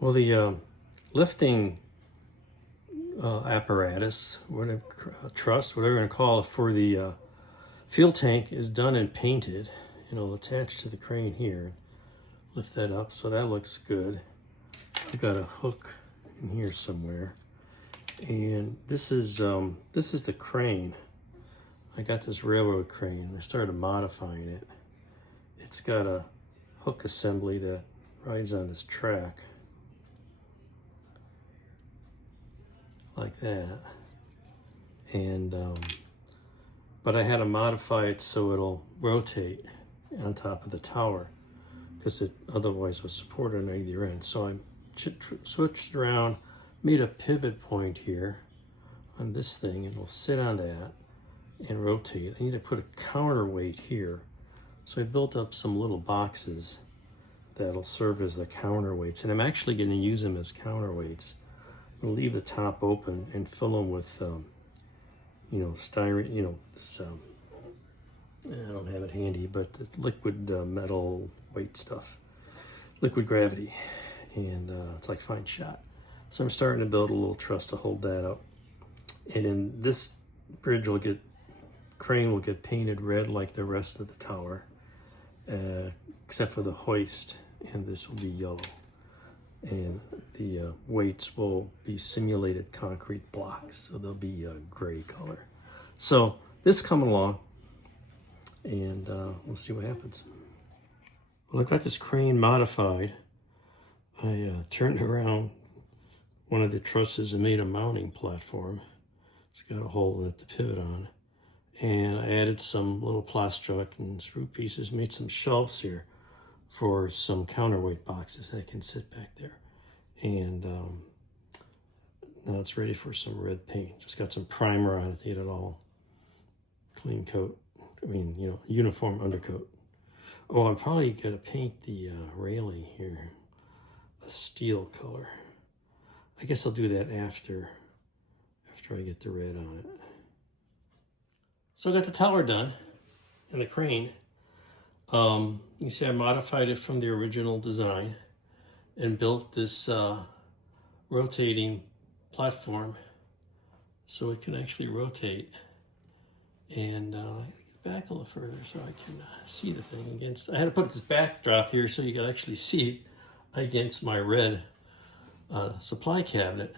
Well, the lifting apparatus, whatever, truss, whatever you want to call it, for the fuel tank is done and painted. It'll attach to the crane here. Lift that up, so that looks good. I've got a hook in here somewhere, and this is the crane. I got this railroad crane. I started modifying it. It's got a hook assembly that rides on this track like that, and but I had to modify it so it'll rotate on top of the tower, because it otherwise was supported on either end. So I switched around, made a pivot point here on this thing, and it'll sit on that and rotate. I need to put a counterweight here. So I built up some little boxes that'll serve as the counterweights, and I'm actually going to use them as counterweights. I'm going to leave the top open and fill them with, styrene, this, I don't have it handy, but it's liquid metal weight stuff, liquid gravity, and it's like fine shot. So I'm starting to build a little truss to hold that up. And then this crane will get painted red like the rest of the tower, except for the hoist, and this will be yellow. And the weights will be simulated concrete blocks, so they'll be a gray color. So this coming along, and we'll see what happens. Well, I've got this crane modified. I turned around one of the trusses and made a mounting platform. It's got a hole in it to pivot on. And I added some little plastoc and screw pieces, made some shelves here for some counterweight boxes that can sit back there. And now it's ready for some red paint. Just got some primer on it to get it all clean coat. Uniform undercoat. Oh, I'm probably gonna paint the railing here a steel color. I guess I'll do that after I get the red on it. So I got the tower done and the crane. You see I modified it from the original design and built this rotating platform so it can actually rotate. And get back a little further so I can see the thing against. I had to put this backdrop here so you could actually see it against my red supply cabinet.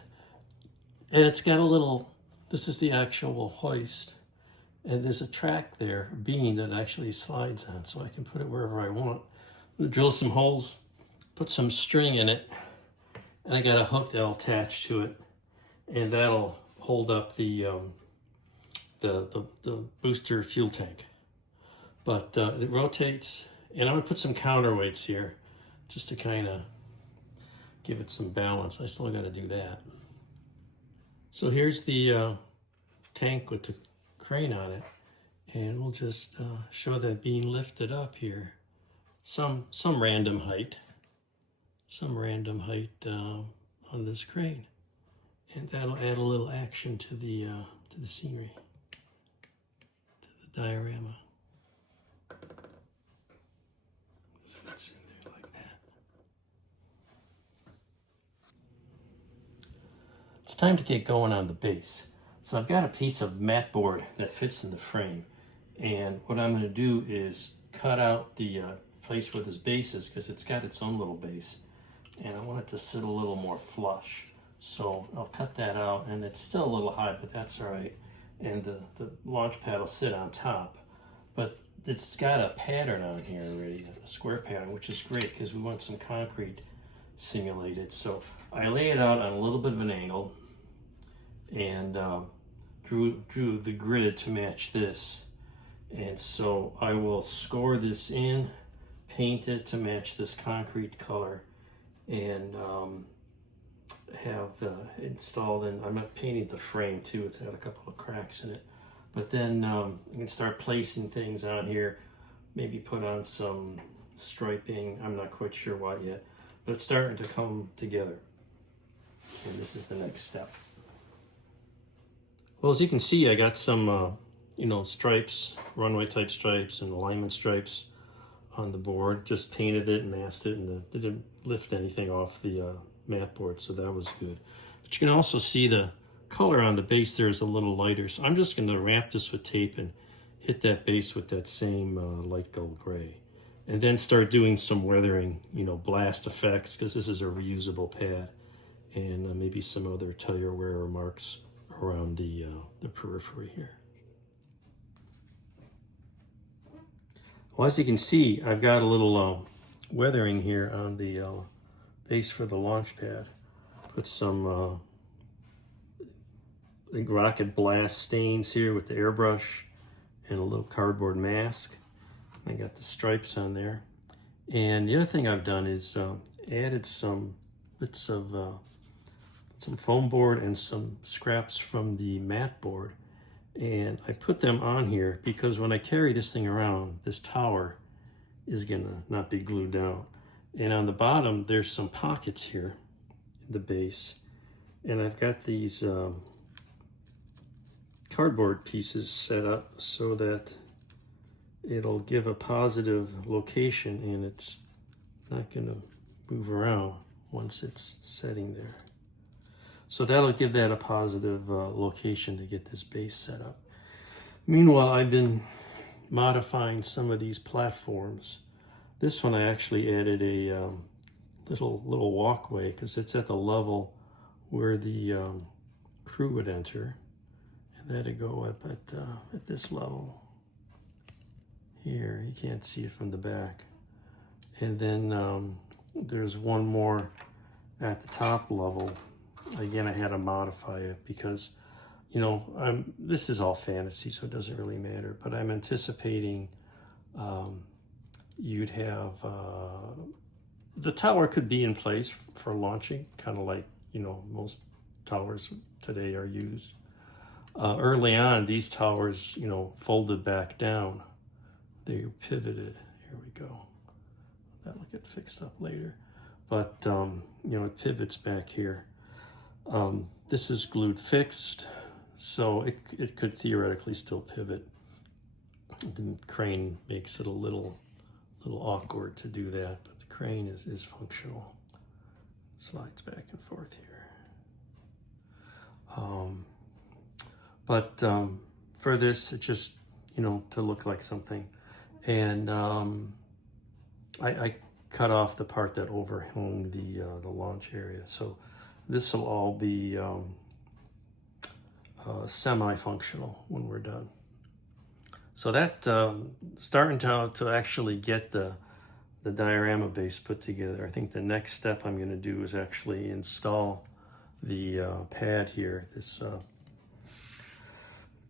And it's got a little, this is the actual hoist. And there's a track there, a beam that actually slides on, so I can put it wherever I want. I'm gonna drill some holes, put some string in it, and I got a hook that'll attach to it, and that'll hold up the booster fuel tank. But it rotates, and I'm gonna put some counterweights here just to kind of give it some balance. I still got to do that. So here's the tank with the crane on it, and we'll just show that being lifted up here, some random height on this crane, and that'll add a little action to the scenery, to the diorama. So that's in there like that. It's time to get going on the base. So I've got a piece of mat board that fits in the frame, and what I'm going to do is cut out the place where this base is, because it's got its own little base, and I want it to sit a little more flush. So I'll cut that out, and it's still a little high, but that's all right. And the launch pad will sit on top, but it's got a pattern on here already, a square pattern, which is great because we want some concrete simulated. So I lay it out on a little bit of an angle, and drew the grid to match this. And so I will score this in, paint it to match this concrete color, and have installed. And I'm not painting the frame too, it's got a couple of cracks in it. But then you can start placing things on here, maybe put on some striping. I'm not quite sure what yet, but it's starting to come together. And this is the next step. Well, as you can see, I got some, stripes, runway type stripes and alignment stripes on the board. Just painted it and masked it, and didn't lift anything off the mat board, so that was good. But you can also see the color on the base there is a little lighter, so I'm just going to wrap this with tape and hit that base with that same light gold gray. And then start doing some weathering, you know, blast effects, because this is a reusable pad, and maybe some other tire wear marks around the periphery here. Well, as you can see, I've got a little weathering here on the base for the launch pad. Put some rocket blast stains here with the airbrush and a little cardboard mask. I got the stripes on there. And the other thing I've done is added some bits of some foam board and some scraps from the mat board. And I put them on here because when I carry this thing around, this tower is gonna not be glued down. And on the bottom, there's some pockets here in the base. And I've got these cardboard pieces set up so that it'll give a positive location and it's not gonna move around once it's setting there. So that'll give that a positive location to get this base set up. Meanwhile, I've been modifying some of these platforms. This one I actually added a little walkway because it's at the level where the crew would enter. And that'd go up at this level here. You can't see it from the back. And then there's one more at the top level. Again, I had to modify it because, you know, this is all fantasy, so it doesn't really matter. But I'm anticipating you'd have the tower could be in place for launching, kind of like, you know, most towers today are used. Early on, these towers, you know, folded back down. They pivoted. Here we go. That'll get fixed up later. But, you know, it pivots back here. This is glued fixed, so it could theoretically still pivot. The crane makes it a little awkward to do that, but the crane is functional. Slides back and forth here. But for this, it's just, you know, to look like something. And I cut off the part that overhung the launch area. So this will all be semi-functional when we're done. So that starting to actually get the diorama base put together. I think the next step I'm going to do is actually install the pad here, this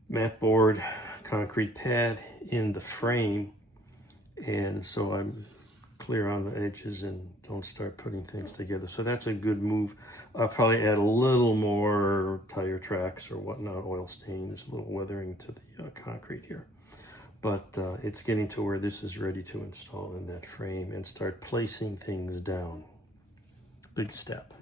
mat board concrete pad in the frame, and so I'm clear on the edges and don't start putting things together. So that's a good move. I'll probably add a little more tire tracks or whatnot, oil stains, a little weathering to the concrete here. But it's getting to where this is ready to install in that frame and start placing things down. Big step.